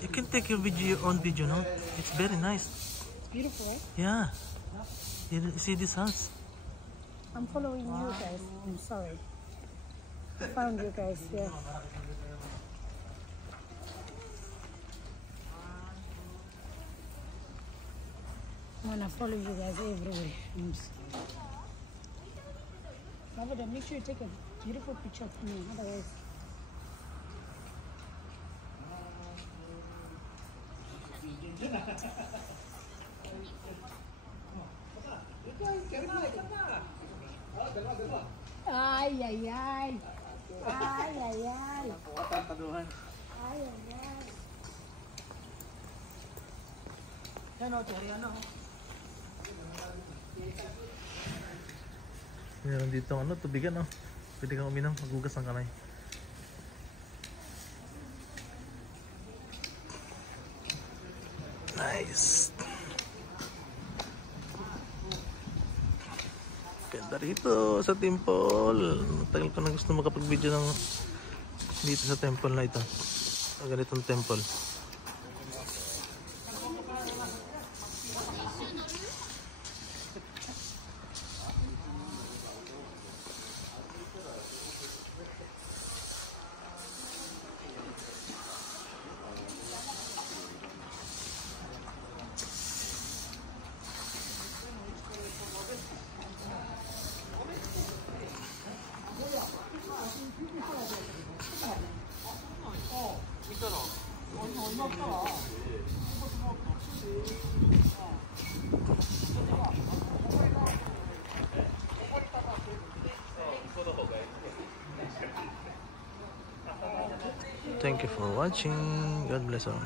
You can take your video, no? It's very nice. It's beautiful, right? Yeah. You see this house? I'm following you guys. I'm sorry. I found you guys here. I'm gonna follow you guys everywhere. Mother, make sure you take a beautiful picture of me, otherwise. Ay, ay, ay. Ay, ay, ay. Ay, ay, ay. Meron dito ano, tubigan, no? Pwede kang uminom, maghugas ng kamay. Nice. Ganda rito sa temple. Matagal ko na gusto makapag-video ng dito sa temple na ito. Sa ganitong temple. Thank you for watching. God bless all.